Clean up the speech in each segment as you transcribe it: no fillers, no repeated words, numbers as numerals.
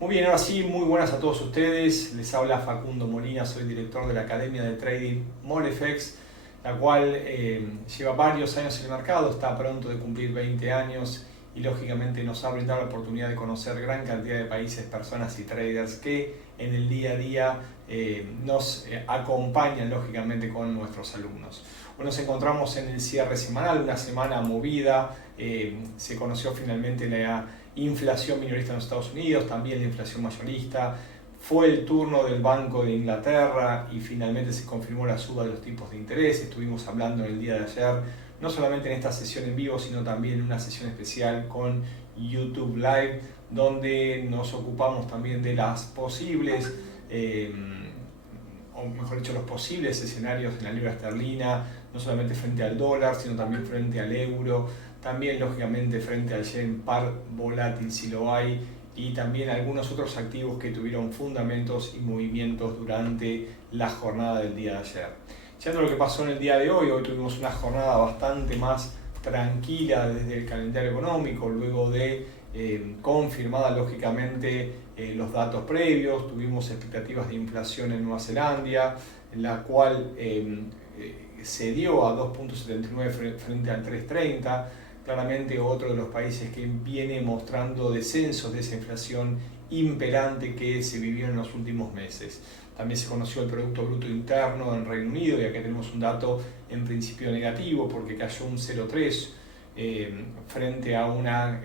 Muy bien, ahora sí, muy buenas a todos ustedes. Les habla Facundo Molina, soy director de la Academia de Trading Molefex, la cual lleva varios años en el mercado, está pronto de cumplir 20 años y lógicamente nos ha brindado la oportunidad de conocer gran cantidad de países, personas y traders que en el día a día nos acompañan lógicamente con nuestros alumnos. Hoy nos encontramos en el cierre semanal, una semana movida, se conoció finalmente la inflación minorista en los Estados Unidos, también la inflación mayorista. Fue el turno del Banco de Inglaterra y finalmente se confirmó la suba de los tipos de interés. Estuvimos hablando en el día de ayer, no solamente en esta sesión en vivo, sino también en una sesión especial con YouTube Live, donde nos ocupamos también de las posibles, o mejor dicho, los posibles escenarios en la libra esterlina, no solamente frente al dólar, sino también frente al euro, también lógicamente frente al yen par volátil si lo hay, y también algunos otros activos que tuvieron fundamentos y movimientos durante la jornada del día de ayer. Yendo a lo que pasó en el día de hoy tuvimos una jornada bastante más tranquila desde el calendario económico, luego de confirmada lógicamente los datos previos. Tuvimos expectativas de inflación en Nueva Zelanda, en la cual se dio a 2.79 frente al 3.30. Claramente otro de los países que viene mostrando descensos de esa inflación imperante que se vivió en los últimos meses. También se conoció el Producto Bruto Interno en Reino Unido, ya que tenemos un dato en principio negativo porque cayó un 0,3 frente a una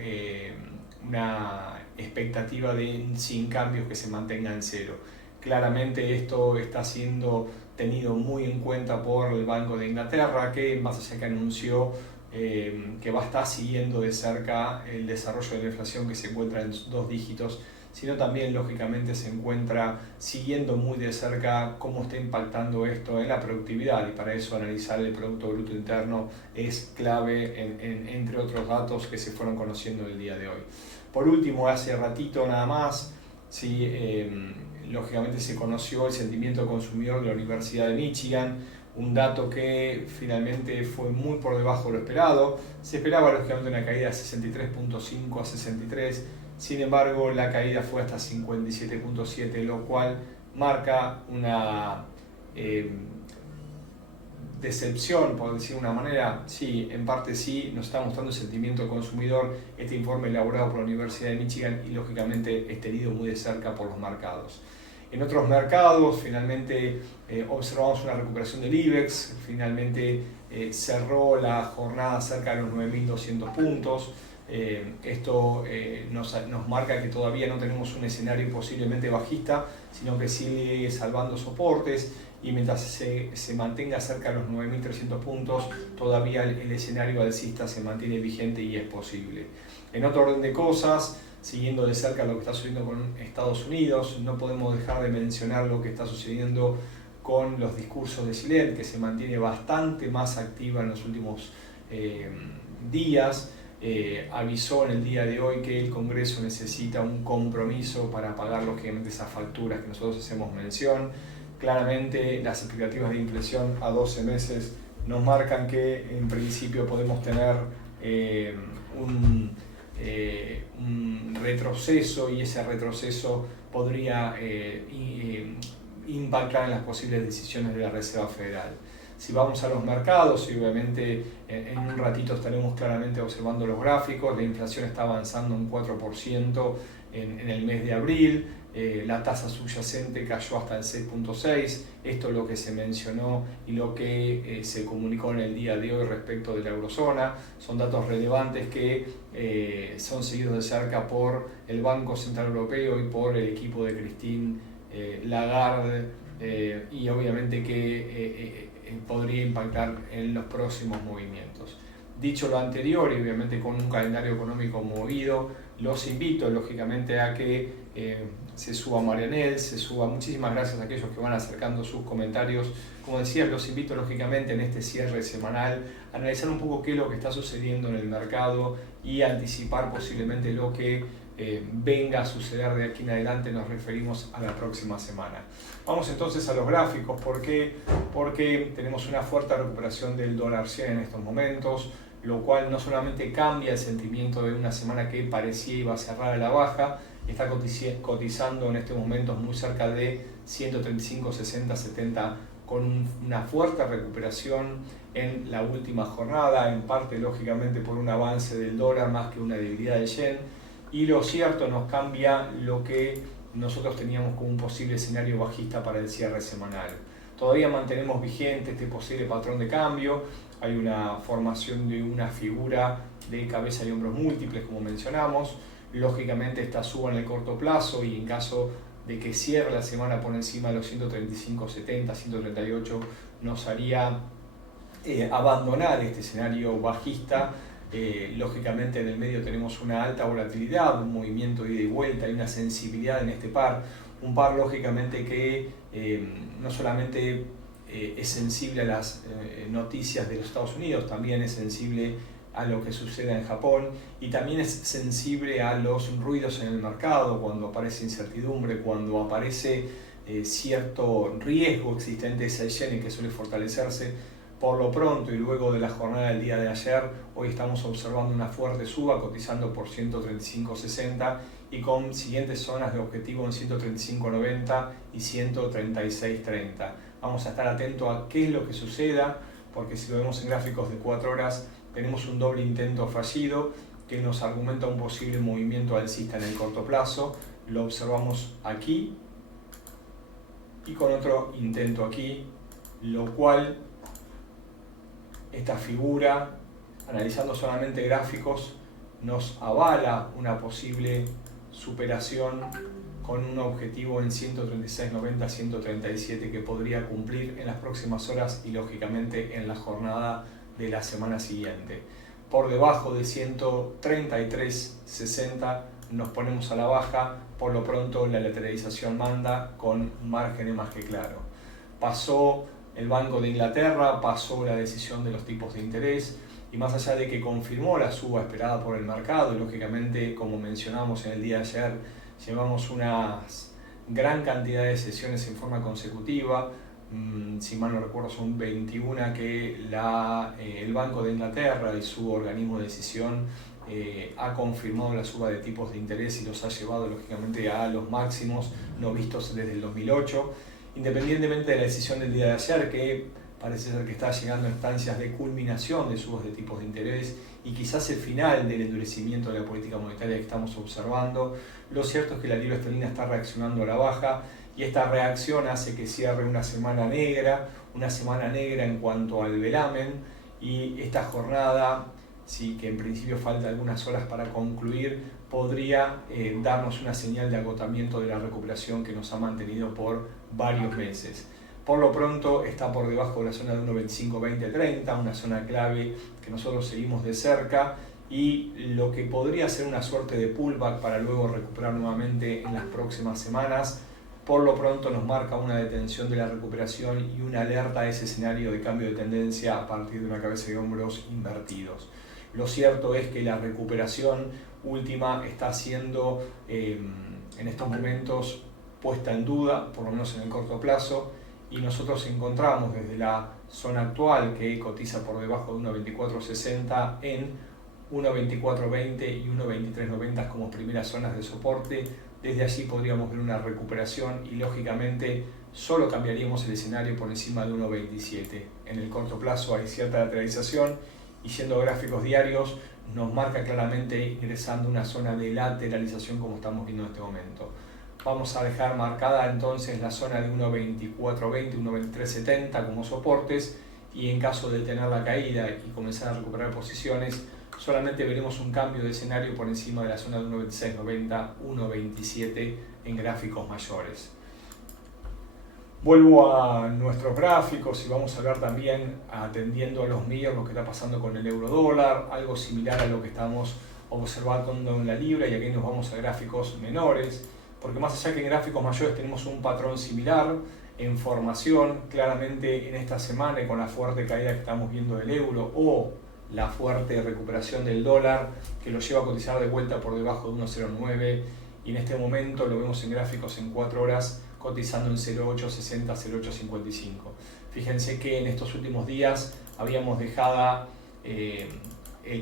expectativa de sin cambios que se mantenga en cero. Claramente esto está siendo tenido muy en cuenta por el Banco de Inglaterra, que más allá que anunció que va a estar siguiendo de cerca el desarrollo de la inflación que se encuentra en 2 dígitos, sino también lógicamente se encuentra siguiendo muy de cerca cómo está impactando esto en la productividad, y para eso analizar el Producto Bruto Interno es clave entre otros datos que se fueron conociendo el día de hoy. Por último, hace ratito nada más, sí, lógicamente se conoció el sentimiento consumidor de la Universidad de Michigan, un dato que finalmente fue muy por debajo de lo esperado. Se esperaba lógicamente una caída de 63.5 a 63, sin embargo la caída fue hasta 57.7, lo cual marca una decepción, por decir de una manera. Sí, en parte sí, nos está mostrando el sentimiento consumidor este informe elaborado por la Universidad de Michigan y lógicamente extendido muy de cerca por los mercados. En otros mercados, finalmente observamos una recuperación del IBEX, finalmente cerró la jornada cerca de los 9.200 puntos. Esto nos marca que todavía no tenemos un escenario posiblemente bajista, sino que sigue salvando soportes, y mientras se mantenga cerca de los 9.300 puntos, todavía el escenario alcista se mantiene vigente y es posible. En otro orden de cosas, siguiendo de cerca lo que está sucediendo con Estados Unidos, no podemos dejar de mencionar lo que está sucediendo con los discursos de Gillette, que se mantiene bastante más activa en los últimos días. Avisó en el día de hoy que el Congreso necesita un compromiso para pagar lógicamente esas facturas que nosotros hacemos mención. Claramente las expectativas de inflación a 12 meses nos marcan que en principio podemos tener un retroceso, y ese retroceso podría impactar en las posibles decisiones de la Reserva Federal. Si vamos a los mercados, y obviamente en un ratito estaremos claramente observando los gráficos, la inflación está avanzando un 4% en el mes de abril, la tasa subyacente cayó hasta el 6.6, esto es lo que se mencionó y lo que se comunicó en el día de hoy respecto de la eurozona. Son datos relevantes que son seguidos de cerca por el Banco Central Europeo y por el equipo de Christine Lagarde, y obviamente que podría impactar en los próximos movimientos. Dicho lo anterior, y obviamente con un calendario económico movido, los invito lógicamente a que se suba Marianel, se suba. Muchísimas gracias a aquellos que van acercando sus comentarios. Como decía, los invito lógicamente en este cierre semanal a analizar un poco qué es lo que está sucediendo en el mercado y anticipar posiblemente lo que venga a suceder de aquí en adelante. Nos referimos a la próxima semana. Vamos entonces a los gráficos. ¿Por qué? Porque tenemos una fuerte recuperación del dólar 100 en estos momentos, lo cual no solamente cambia el sentimiento de una semana que parecía iba a cerrar a la baja, está cotizando en estos momentos muy cerca de 135, 60, 70, con una fuerte recuperación en la última jornada, en parte lógicamente por un avance del dólar más que una debilidad del yen, y lo cierto nos cambia lo que nosotros teníamos como un posible escenario bajista para el cierre semanal. Todavía mantenemos vigente este posible patrón de cambio, hay una formación de una figura de cabeza y hombros múltiples como mencionamos, lógicamente esta suba en el corto plazo y en caso de que cierre la semana por encima de los 135.70, 138 nos haría abandonar este escenario bajista. Lógicamente en el medio tenemos una alta volatilidad, un movimiento de ida y vuelta y una sensibilidad en este par, un par lógicamente que no solamente es sensible a las noticias de los Estados Unidos, también es sensible a lo que sucede en Japón y también es sensible a los ruidos en el mercado, cuando aparece incertidumbre, cuando aparece cierto riesgo existente hacia el yen y que suele fortalecerse. Por lo pronto y luego de la jornada del día de ayer, hoy estamos observando una fuerte suba cotizando por 135.60 y con siguientes zonas de objetivo en 135.90 y 136.30. Vamos a estar atentos a qué es lo que suceda, porque si lo vemos en gráficos de 4 horas, tenemos un doble intento fallido que nos argumenta un posible movimiento alcista en el corto plazo. Lo observamos aquí y con otro intento aquí, lo cual esta figura, analizando solamente gráficos, nos avala una posible superación con un objetivo en 136.90, 137 que podría cumplir en las próximas horas y lógicamente en la jornada de la semana siguiente. Por debajo de 133.60 nos ponemos a la baja, por lo pronto la lateralización manda con márgenes más que claro. Pasó el Banco de Inglaterra, pasó la decisión de los tipos de interés y más allá de que confirmó la suba esperada por el mercado, y lógicamente como mencionamos en el día de ayer, llevamos una gran cantidad de sesiones en forma consecutiva, si mal no recuerdo son 21 que el Banco de Inglaterra y su organismo de decisión ha confirmado la suba de tipos de interés y los ha llevado lógicamente a los máximos no vistos desde el 2008, independientemente de la decisión del día de ayer, que parece ser que está llegando a instancias de culminación de subas de tipos de interés y quizás el final del endurecimiento de la política monetaria que estamos observando. Lo cierto es que la libra esterlina está reaccionando a la baja y esta reacción hace que cierre una semana negra en cuanto al velamen, y esta jornada, sí, que en principio falta algunas horas para concluir, podría darnos una señal de agotamiento de la recuperación que nos ha mantenido por varios meses. Por lo pronto está por debajo de la zona de 1.25-20-30, una zona clave que nosotros seguimos de cerca, y lo que podría ser una suerte de pullback para luego recuperar nuevamente en las próximas semanas, por lo pronto nos marca una detención de la recuperación y una alerta a ese escenario de cambio de tendencia a partir de una cabeza de hombros invertidos. Lo cierto es que la recuperación última está siendo en estos momentos puesta en duda, por lo menos en el corto plazo, y nosotros encontramos desde la zona actual que cotiza por debajo de 1.2460 en 1.2420 y 1.2390 como primeras zonas de soporte. Desde allí podríamos ver una recuperación y lógicamente solo cambiaríamos el escenario por encima de 1.27. En el corto plazo hay cierta lateralización y siendo gráficos diarios nos marca claramente ingresando una zona de lateralización como estamos viendo en este momento. Vamos a dejar marcada entonces la zona de 1.2420, 1.2370 como soportes, y en caso de tener la caída y comenzar a recuperar posiciones, solamente veremos un cambio de escenario por encima de la zona de 1.2690, 1.27 en gráficos mayores. Vuelvo a nuestros gráficos y vamos a hablar también, atendiendo a los míos, lo que está pasando con el euro dólar, algo similar a lo que estamos observando en la libra, y aquí nos vamos a gráficos menores, porque más allá que en gráficos mayores tenemos un patrón similar en formación, claramente en esta semana y con la fuerte caída que estamos viendo del euro o la fuerte recuperación del dólar que lo lleva a cotizar de vuelta por debajo de 1.09, y en este momento lo vemos en gráficos en 4 horas cotizando en 0.860, 0.855. Fíjense que en estos últimos días habíamos dejado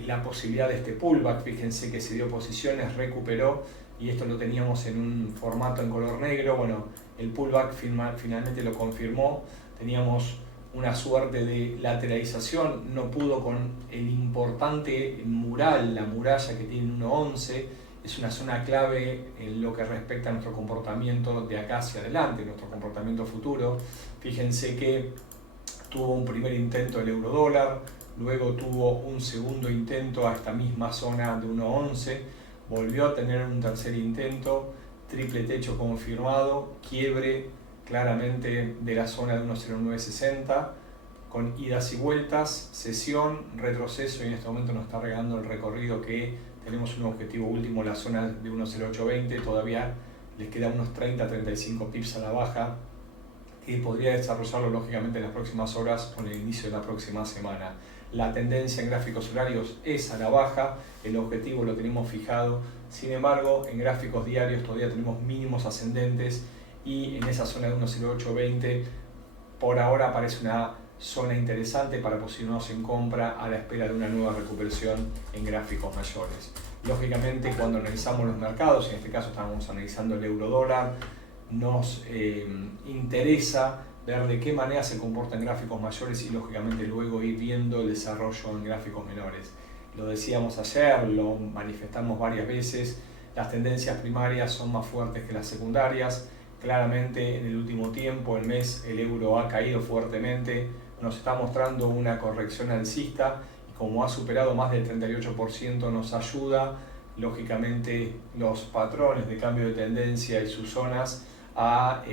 la posibilidad de este pullback, fíjense que se dio posiciones, recuperó y esto lo teníamos en un formato en color negro. Bueno, el pullback finalmente lo confirmó, teníamos una suerte de lateralización, no pudo con el importante mural, la muralla que tiene 1.11, es una zona clave en lo que respecta a nuestro comportamiento de acá hacia adelante, nuestro comportamiento futuro. Fíjense que tuvo un primer intento el euro dólar, luego tuvo un segundo intento a esta misma zona de 1.11, volvió a tener un tercer intento, triple techo confirmado, quiebre claramente de la zona de 1.0960, con idas y vueltas, sesión, retroceso, y en este momento nos está regalando el recorrido que tenemos un objetivo último, la zona de 1.0820, todavía les queda unos 30-35 pips a la baja, que podría desarrollarlo lógicamente en las próximas horas con el inicio de la próxima semana. La tendencia en gráficos horarios es a la baja, el objetivo lo tenemos fijado, sin embargo en gráficos diarios todavía tenemos mínimos ascendentes y en esa zona de 1.0820 por ahora aparece una zona interesante para posicionarnos en compra a la espera de una nueva recuperación en gráficos mayores. Lógicamente cuando analizamos los mercados, en este caso estamos analizando el euro dólar, nos interesa ver de qué manera se comporta en gráficos mayores y lógicamente luego ir viendo el desarrollo en gráficos menores. Lo decíamos ayer, lo manifestamos varias veces, las tendencias primarias son más fuertes que las secundarias. Claramente en el último tiempo, el mes, el euro ha caído fuertemente, nos está mostrando una corrección alcista y como ha superado más del 38% nos ayuda lógicamente los patrones de cambio de tendencia y sus zonas a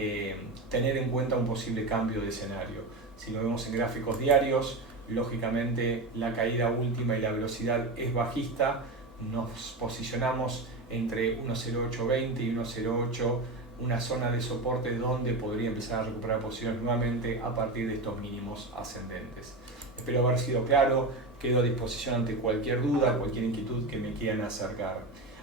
tener en cuenta un posible cambio de escenario. Si lo vemos en gráficos diarios, lógicamente la caída última y la velocidad es bajista, nos posicionamos entre 1.0820 y 1.08, una zona de soporte donde podría empezar a recuperar posiciones nuevamente a partir de estos mínimos ascendentes. Espero haber sido claro, quedo a disposición ante cualquier duda, cualquier inquietud que me quieran acercar.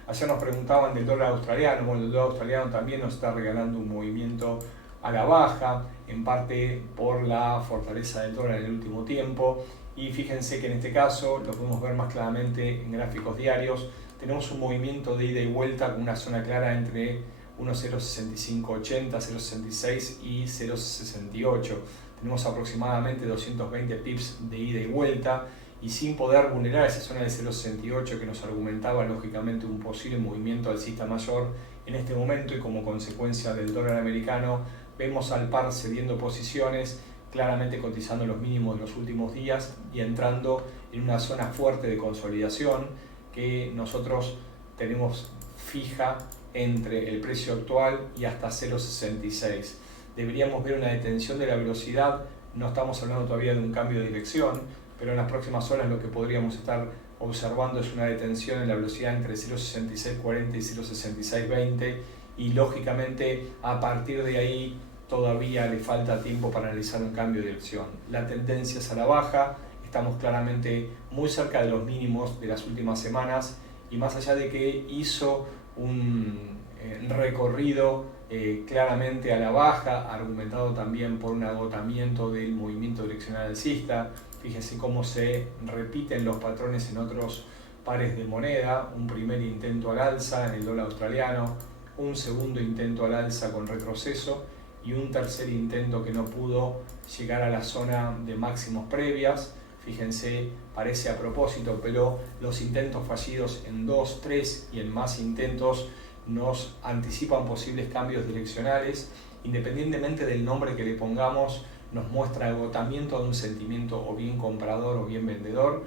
Ayer nos preguntaban del dólar australiano. Bueno, el dólar australiano también nos está regalando un movimiento a la baja, en parte por la fortaleza del dólar en el último tiempo. Y fíjense que en este caso, lo podemos ver más claramente en gráficos diarios, tenemos un movimiento de ida y vuelta con una zona clara entre 1.06580, 0.66 y 0.68. Tenemos aproximadamente 220 pips de ida y vuelta y sin poder vulnerar esa zona de 0.68 que nos argumentaba lógicamente un posible movimiento alcista mayor en este momento, y como consecuencia del dólar americano vemos al par cediendo posiciones, claramente cotizando los mínimos de los últimos días y entrando en una zona fuerte de consolidación que nosotros tenemos fija entre el precio actual y hasta 0.66. Deberíamos ver una detención de la velocidad, no estamos hablando todavía de un cambio de dirección, pero en las próximas horas lo que podríamos estar observando es una detención en la velocidad entre 0.6640 y 0.6620, y lógicamente a partir de ahí todavía le falta tiempo para analizar un cambio de dirección. La tendencia es a la baja, estamos claramente muy cerca de los mínimos de las últimas semanas y más allá de que hizo un recorrido claramente a la baja, argumentado también por un agotamiento del movimiento direccional alcista. Fíjense cómo se repiten los patrones en otros pares de moneda, un primer intento al alza en el dólar australiano, un segundo intento al alza con retroceso y un tercer intento que no pudo llegar a la zona de máximos previas. Fíjense, parece a propósito, pero los intentos fallidos en 2, 3 y en más intentos nos anticipan posibles cambios direccionales. Independientemente del nombre que le pongamos, nos muestra agotamiento de un sentimiento o bien comprador o bien vendedor,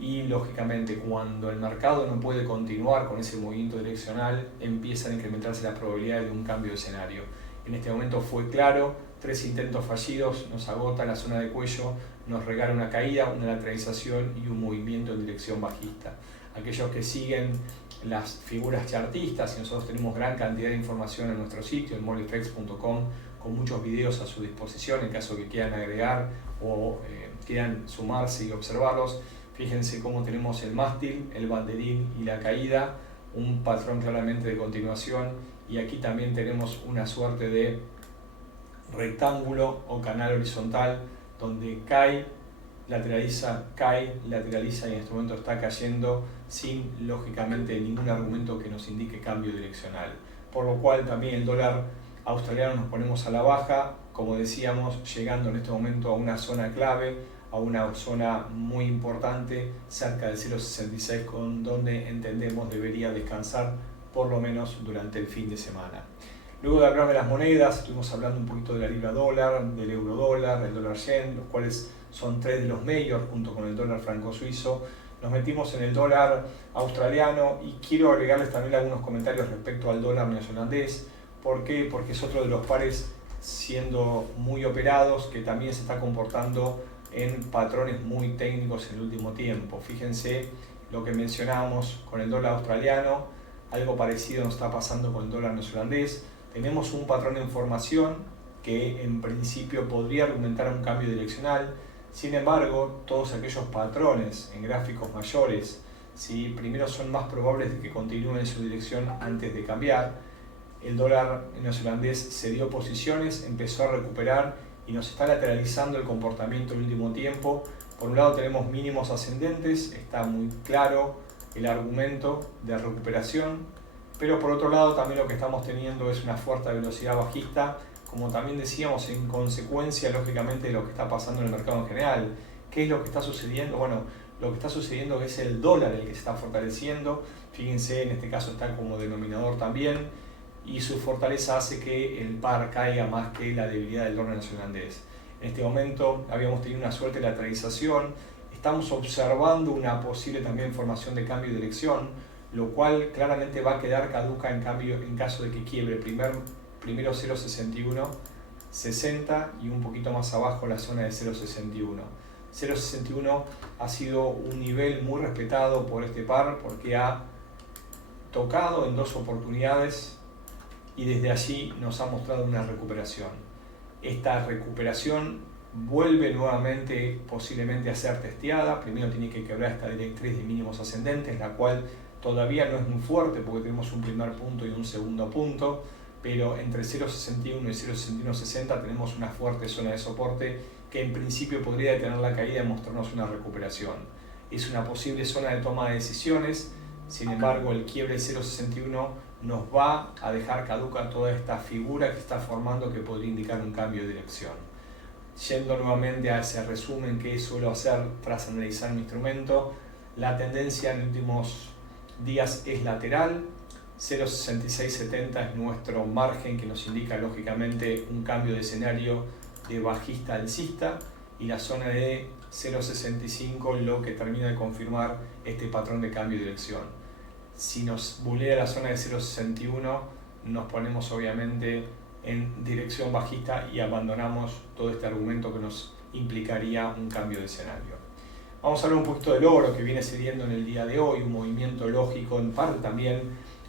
y lógicamente cuando el mercado no puede continuar con ese movimiento direccional empiezan a incrementarse las probabilidades de un cambio de escenario. En este momento fue claro, 3 intentos fallidos, nos agota la zona de cuello, nos regala una caída, una lateralización y un movimiento en dirección bajista. Aquellos que siguen las figuras chartistas, y nosotros tenemos gran cantidad de información en nuestro sitio, en mollefx.com, con muchos videos a su disposición en caso que quieran agregar o quieran sumarse y observarlos. Fíjense cómo tenemos el mástil, el banderín y la caída, un patrón claramente de continuación, y aquí también tenemos una suerte de rectángulo o canal horizontal donde cae lateraliza, cae, lateraliza y en este momento está cayendo sin, lógicamente, ningún argumento que nos indique cambio direccional. Por lo cual también el dólar australiano nos ponemos a la baja, como decíamos, llegando en este momento a una zona clave, a una zona muy importante, cerca del 0,66, con donde entendemos debería descansar por lo menos durante el fin de semana. Luego de hablar de las monedas, estuvimos hablando un poquito de la libra dólar, del euro dólar, del dólar yen, los cuales son tres de los mayores junto con el dólar franco suizo. Nos metimos en el dólar australiano y quiero agregarles también algunos comentarios respecto al dólar neozelandés. ¿Por qué? Porque es otro de los pares siendo muy operados que también se está comportando en patrones muy técnicos en el último tiempo. Fíjense lo que mencionábamos con el dólar australiano, algo parecido nos está pasando con el dólar neozelandés. Tenemos un patrón en formación que en principio podría argumentar un cambio direccional. Sin embargo, todos aquellos patrones en gráficos mayores, ¿sí?, primero son más probables de que continúen en su dirección antes de cambiar. El dólar neozelandés cedió posiciones, empezó a recuperar y nos está lateralizando el comportamiento en el último tiempo. Por un lado tenemos mínimos ascendentes, está muy claro el argumento de recuperación, pero por otro lado también lo que estamos teniendo es una fuerte velocidad bajista, como también decíamos, en consecuencia lógicamente de lo que está pasando en el mercado en general. ¿Qué es lo que está sucediendo? Bueno, lo que está sucediendo es el dólar el que se está fortaleciendo. Fíjense, en este caso está como denominador también, y su fortaleza hace que el par caiga más que la debilidad del dólar neozelandés. En este momento habíamos tenido una suerte de lateralización, estamos observando una posible también formación de cambio de dirección, lo cual claramente va a quedar caduca en caso de que quiebre primero 0,61, 60 y un poquito más abajo la zona de 0,61. 0,61 ha sido un nivel muy respetado por este par porque ha tocado en dos oportunidades y desde allí nos ha mostrado una recuperación. Esta recuperación vuelve nuevamente posiblemente a ser testeada. Primero tiene que quebrar esta directriz de mínimos ascendentes, la cual todavía no es muy fuerte porque tenemos un primer punto y un segundo punto, pero entre 0,61 y 0,6160 tenemos una fuerte zona de soporte que en principio podría detener la caída y mostrarnos una recuperación. Es una posible zona de toma de decisiones, sin embargo el quiebre del 0,61 nos va a dejar caduca toda esta figura que está formando que podría indicar un cambio de dirección. Yendo nuevamente a ese resumen que suelo hacer tras analizar mi instrumento, la tendencia en los últimos días es lateral. 0,6670 es nuestro margen que nos indica lógicamente un cambio de escenario de bajista alcista, y la zona de 0,65 lo que termina de confirmar este patrón de cambio de dirección. Si nos vulnera la zona de 0,61 nos ponemos obviamente en dirección bajista y abandonamos todo este argumento que nos implicaría un cambio de escenario. Vamos a hablar un poquito del oro que viene cediendo en el día de hoy, un movimiento lógico en parte también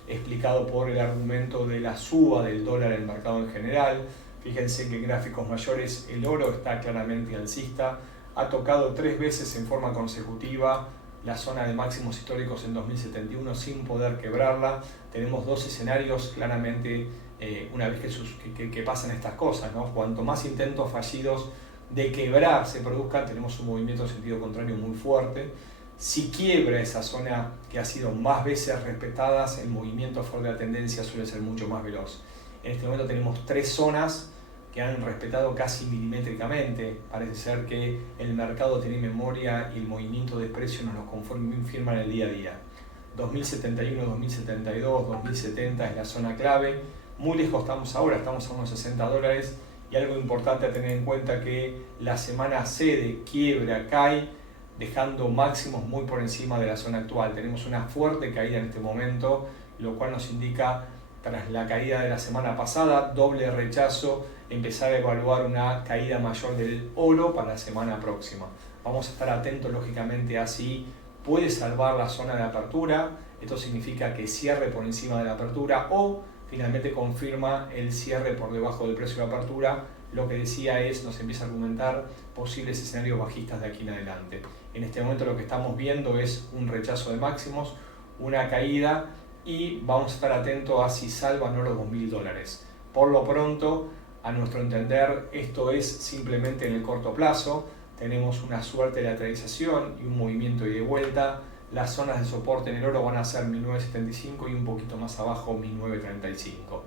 explicado por el argumento de la suba del dólar en el mercado en general. Fíjense que en gráficos mayores el oro está claramente alcista, ha tocado 3 veces en forma consecutiva la zona de máximos históricos en 2071 sin poder quebrarla. Tenemos dos escenarios claramente una vez que pasan estas cosas, ¿no? Cuanto más intentos fallidos de quebrar se produzcan, tenemos un movimiento en sentido contrario muy fuerte. Si quiebra esa zona que ha sido más veces respetada, el movimiento a favor de la tendencia suele ser mucho más veloz. En este momento tenemos 3 zonas que han respetado casi milimétricamente. Parece ser que el mercado tiene memoria y el movimiento de precios nos lo confirma en el día a día. 2071, 2072, 2070 es la zona clave. Muy lejos estamos ahora, estamos a unos $60. Y algo importante a tener en cuenta que la semana cede, quiebra, cae, dejando máximos muy por encima de la zona actual. Tenemos una fuerte caída en este momento, lo cual nos indica, tras la caída de la semana pasada, doble rechazo, empezar a evaluar una caída mayor del oro para la semana próxima. Vamos a estar atentos lógicamente a si puede salvar la zona de apertura. Esto significa que cierre por encima de la apertura o finalmente confirma el cierre por debajo del precio de apertura. Lo que decía es, nos empieza a argumentar posibles escenarios bajistas de aquí en adelante. En este momento lo que estamos viendo es un rechazo de máximos, una caída, y vamos a estar atentos a si salva o no los $2.000. Por lo pronto, a nuestro entender, esto es simplemente en el corto plazo. tenemos una suerte de lateralización y un movimiento de vuelta. Las zonas de soporte en el oro van a ser 1975 y un poquito más abajo 1935.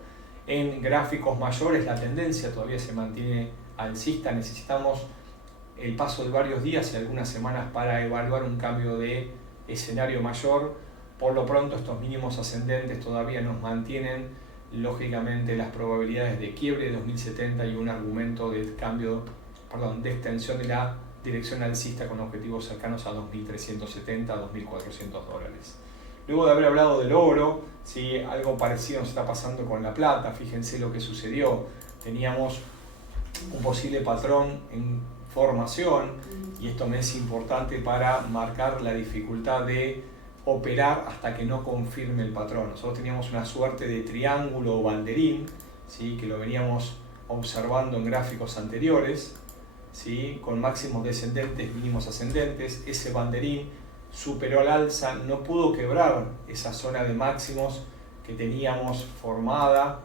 En gráficos mayores la tendencia todavía se mantiene alcista. Necesitamos el paso de varios días y algunas semanas para evaluar un cambio de escenario mayor. Por lo pronto estos mínimos ascendentes todavía nos mantienen lógicamente las probabilidades de quiebre de 2070 y un argumento de de extensión de la dirección alcista con objetivos cercanos a 2.370 a 2.400 dólares. Luego de haber hablado del oro, ¿sí? Algo parecido nos está pasando con la plata. Fíjense lo que sucedió. Teníamos un posible patrón en formación y esto me es importante para marcar la dificultad de operar hasta que no confirme el patrón. Nosotros teníamos una suerte de triángulo o banderín, ¿sí? Que lo veníamos observando en gráficos anteriores, ¿sí? Con máximos descendentes, mínimos ascendentes. Ese banderín superó al alza, no pudo quebrar esa zona de máximos que teníamos formada,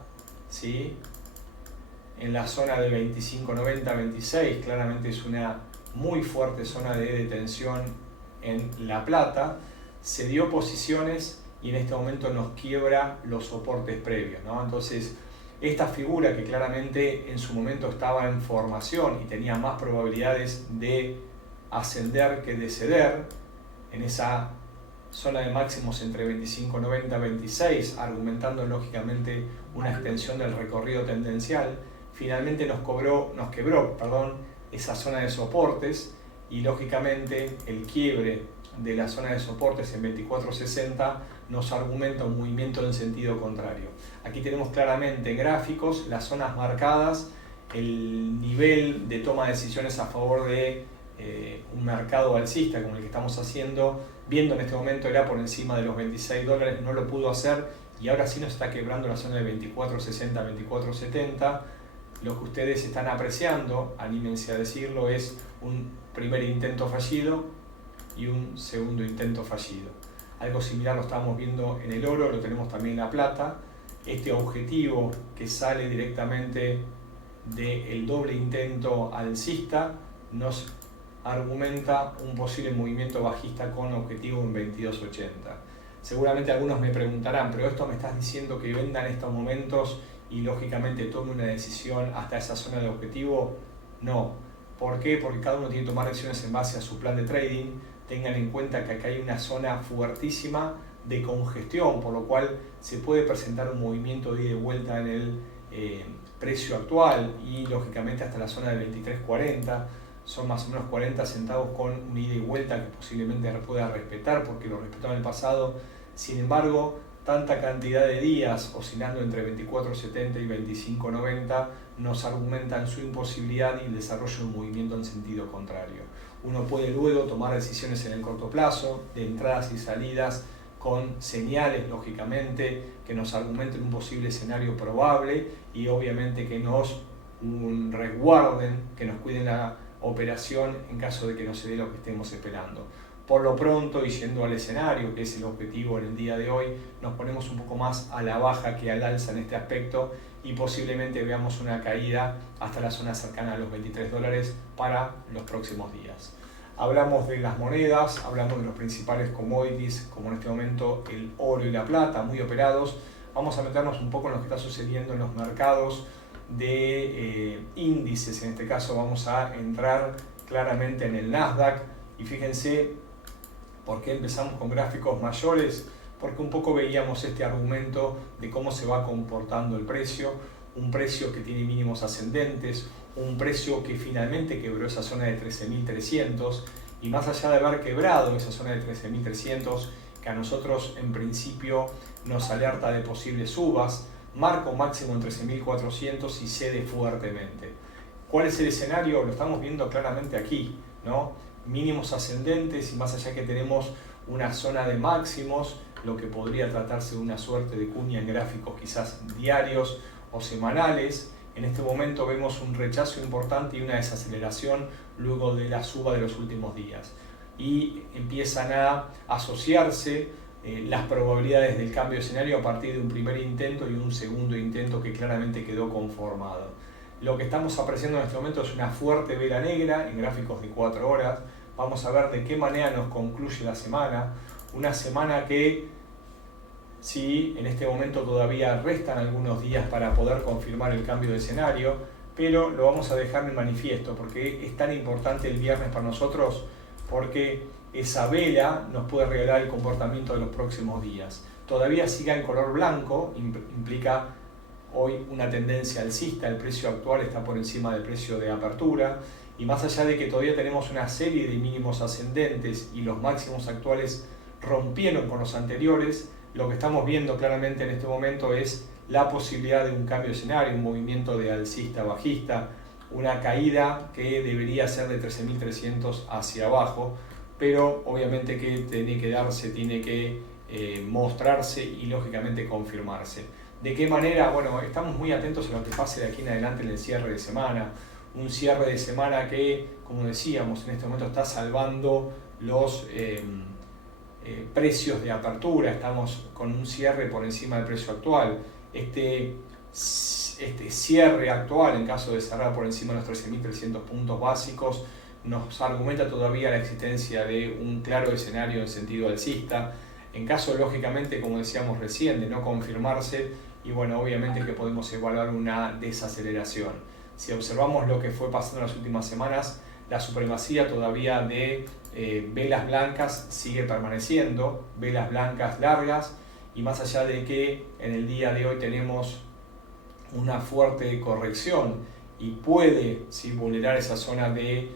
¿sí? En la zona de 25.90-26, claramente es una muy fuerte zona de detención en la plata. Se dio posiciones y en este momento nos quiebra los soportes previos, ¿no? Entonces, esta figura que claramente en su momento estaba en formación y tenía más probabilidades de ascender que de ceder, en esa zona de máximos entre 25.90-26, argumentando lógicamente una extensión del recorrido tendencial, finalmente nos quebró esa zona de soportes y lógicamente el quiebre de la zona de soportes en 24.60 nos argumenta un movimiento en sentido contrario. Aquí tenemos claramente en gráficos las zonas marcadas, el nivel de toma de decisiones a favor de un mercado alcista como el que estamos viendo en este momento era por encima de los 26 dólares, no lo pudo hacer y ahora sí nos está quebrando la zona de 24.60, 24.70. Lo que ustedes están apreciando, anímense a decirlo, es un primer intento fallido y un segundo intento fallido. Algo similar lo estamos viendo en el oro, lo tenemos también en la plata. Este objetivo que sale directamente del doble intento alcista nos argumenta un posible movimiento bajista con objetivo en 22.80. Seguramente algunos me preguntarán, pero esto me estás diciendo que venda en estos momentos y lógicamente tome una decisión hasta esa zona de objetivo. No. ¿Por qué? Porque cada uno tiene que tomar decisiones en base a su plan de trading. Tengan en cuenta que acá hay una zona fuertísima de congestión, por lo cual se puede presentar un movimiento de ida y vuelta en el precio actual y lógicamente hasta la zona de 23.40. Son más o menos 40 centavos con una ida y vuelta que posiblemente pueda respetar porque lo respetó en el pasado. Sin embargo, tanta cantidad de días oscilando entre 24.70 y 25.90 nos argumentan su imposibilidad y el desarrollo de un movimiento en sentido contrario. Uno puede luego tomar decisiones en el corto plazo, de entradas y salidas, con señales, lógicamente, que nos argumenten un posible escenario probable y obviamente que nos resguarden, que nos cuiden la operación en caso de que no se dé lo que estemos esperando. Por lo pronto, y yendo al escenario, que es el objetivo en el día de hoy, nos ponemos un poco más a la baja que al alza en este aspecto y posiblemente veamos una caída hasta la zona cercana a los 23 dólares para los próximos días. Hablamos de las monedas, hablamos de los principales commodities, como en este momento el oro y la plata, muy operados. Vamos a meternos un poco en lo que está sucediendo en los mercados de índices. En este caso vamos a entrar claramente en el Nasdaq y fíjense por qué empezamos con gráficos mayores, porque un poco veíamos este argumento de cómo se va comportando el precio, un precio que tiene mínimos ascendentes, un precio que finalmente quebró esa zona de 13.300 y más allá de haber quebrado esa zona de 13.300 que a nosotros en principio nos alerta de posibles subas, marca un máximo en 13.400 y cede fuertemente. ¿Cuál es el escenario? Lo estamos viendo claramente aquí, ¿no? Mínimos ascendentes y más allá que tenemos una zona de máximos, lo que podría tratarse de una suerte de cuña en gráficos quizás diarios o semanales. En este momento vemos un rechazo importante y una desaceleración luego de la suba de los últimos días. Y empiezan a asociarse las probabilidades del cambio de escenario a partir de un primer intento y un segundo intento que claramente quedó conformado. Lo que estamos apreciando en este momento es una fuerte vela negra en gráficos de 4 horas. Vamos a ver de qué manera nos concluye la semana. Una semana que, sí, en este momento todavía restan algunos días para poder confirmar el cambio de escenario, pero lo vamos a dejar en manifiesto porque es tan importante el viernes para nosotros, porque esa vela nos puede revelar el comportamiento de los próximos días. Todavía siga en color blanco, implica hoy una tendencia alcista, el precio actual está por encima del precio de apertura, y más allá de que todavía tenemos una serie de mínimos ascendentes y los máximos actuales rompieron con los anteriores, lo que estamos viendo claramente en este momento es la posibilidad de un cambio de escenario, un movimiento de alcista a bajista, una caída que debería ser de 13.300 hacia abajo, pero obviamente que tiene que darse, tiene que mostrarse y lógicamente confirmarse. ¿De qué manera? Bueno, estamos muy atentos a lo que pase de aquí en adelante en el cierre de semana. Un cierre de semana que, como decíamos, en este momento está salvando los precios de apertura. Estamos con un cierre por encima del precio actual. Este cierre actual, en caso de cerrar por encima de los 13.300 puntos básicos, nos argumenta todavía la existencia de un claro escenario en sentido alcista. En caso, lógicamente, como decíamos recién, de no confirmarse, y bueno, obviamente que podemos evaluar una desaceleración. Si observamos lo que fue pasando en las últimas semanas, la supremacía todavía de velas blancas sigue permaneciendo, velas blancas largas, y más allá de que en el día de hoy tenemos una fuerte corrección y puede vulnerar esa zona de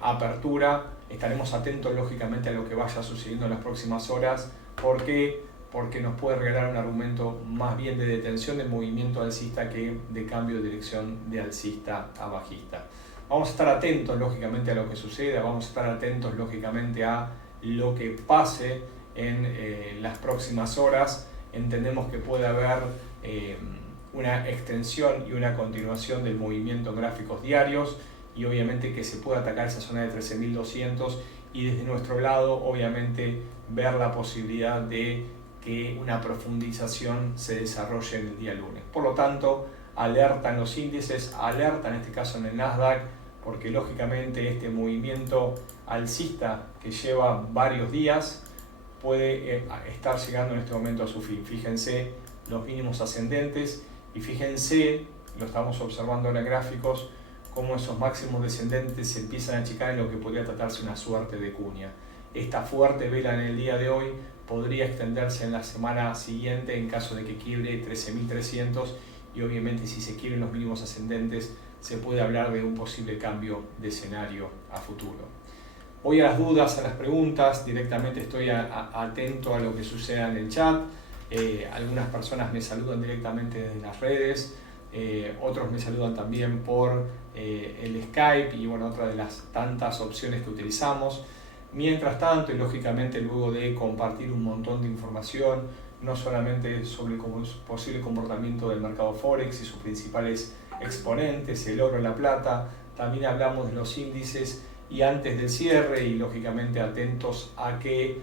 apertura, estaremos atentos lógicamente a lo que vaya sucediendo en las próximas horas, porque nos puede regalar un argumento más bien de detención del movimiento alcista que de cambio de dirección de alcista a bajista. Vamos a estar atentos lógicamente a lo que suceda, vamos a estar atentos lógicamente a lo que pase en las próximas horas. Entendemos que puede haber una extensión y una continuación del movimiento en gráficos diarios, y obviamente que se puede atacar esa zona de 13.200, y desde nuestro lado obviamente ver la posibilidad de que una profundización se desarrolle en el día lunes. Por lo tanto, alerta en los índices, alerta en este caso en el Nasdaq, porque lógicamente este movimiento alcista que lleva varios días puede estar llegando en este momento a su fin. Fíjense los mínimos ascendentes y fíjense, lo estamos observando en los gráficos, cómo esos máximos descendentes se empiezan a achicar en lo que podría tratarse una suerte de cuña. Esta fuerte vela en el día de hoy podría extenderse en la semana siguiente en caso de que quiebre 13.300, y obviamente si se quiebren los mínimos ascendentes se puede hablar de un posible cambio de escenario a futuro. Voy a las dudas, a las preguntas, directamente estoy atento a lo que suceda en el chat. Algunas personas me saludan directamente desde las redes, otros me saludan también por el Skype y bueno, otra de las tantas opciones que utilizamos. Mientras tanto, y lógicamente luego de compartir un montón de información, no solamente sobre el posible comportamiento del mercado Forex y sus principales exponentes, el oro y la plata, también hablamos de los índices y antes del cierre, y lógicamente atentos a que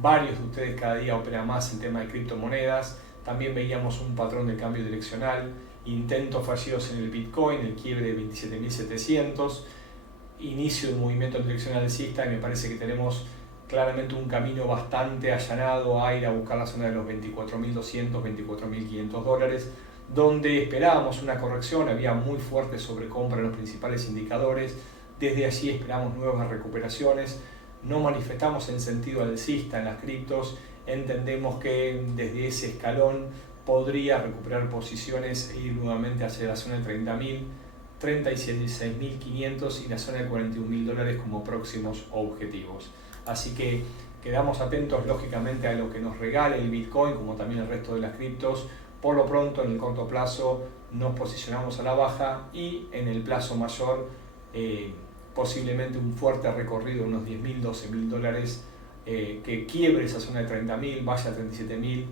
varios de ustedes cada día operan más en tema de criptomonedas. También veíamos un patrón de cambio direccional, intentos fallidos en el Bitcoin, el quiebre de 27.700, inicio de un movimiento direccional alcista, y me parece que tenemos claramente un camino bastante allanado a ir a buscar la zona de los 24.200, 24.500 dólares, donde esperábamos una corrección, había muy fuerte sobrecompra en los principales indicadores, desde allí esperamos nuevas recuperaciones, no manifestamos en sentido alcista en las criptos, entendemos que desde ese escalón podría recuperar posiciones e ir nuevamente hacia la zona de 30.000, 36.500 y la zona de 41.000 dólares como próximos objetivos. Así que quedamos atentos lógicamente a lo que nos regale el Bitcoin, como también el resto de las criptos. Por lo pronto, en el corto plazo nos posicionamos a la baja, y en el plazo mayor posiblemente un fuerte recorrido, unos 10.000, 12.000 dólares, que quiebre esa zona de 30.000, vaya a 37.000,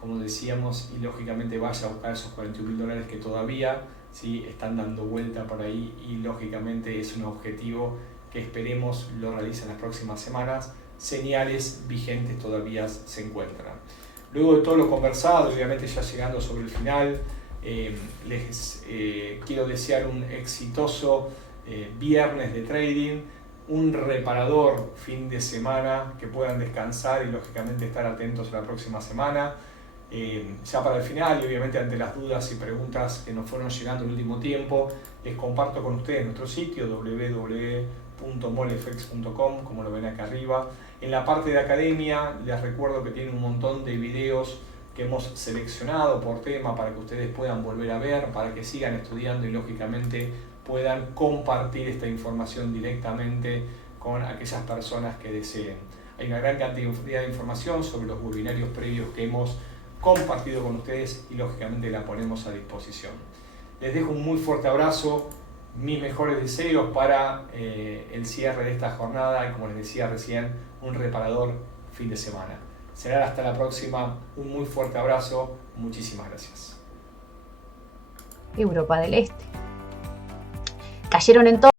como decíamos, y lógicamente vaya a buscar esos 41.000 dólares que todavía sí están dando vuelta por ahí, y lógicamente es un objetivo que esperemos lo realicen en las próximas semanas. Señales vigentes todavía se encuentran. Luego de todo lo conversado, obviamente ya llegando sobre el final, Les quiero desear un exitoso viernes de trading, un reparador fin de semana, que puedan descansar y lógicamente estar atentos a la próxima semana. Ya para el final, y obviamente ante las dudas y preguntas que nos fueron llegando en el último tiempo, les comparto con ustedes nuestro sitio www.molefx.com, como lo ven acá arriba. En la parte de academia les recuerdo que tienen un montón de videos que hemos seleccionado por tema para que ustedes puedan volver a ver, para que sigan estudiando y lógicamente puedan compartir esta información directamente con aquellas personas que deseen. Hay una gran cantidad de información sobre los webinarios previos que hemos compartido con ustedes y lógicamente la ponemos a disposición. Les dejo un muy fuerte abrazo, mis mejores deseos para el cierre de esta jornada y, como les decía recién, un reparador fin de semana. Será hasta la próxima, un muy fuerte abrazo, muchísimas gracias. Europa del Este. Cayeron en todo.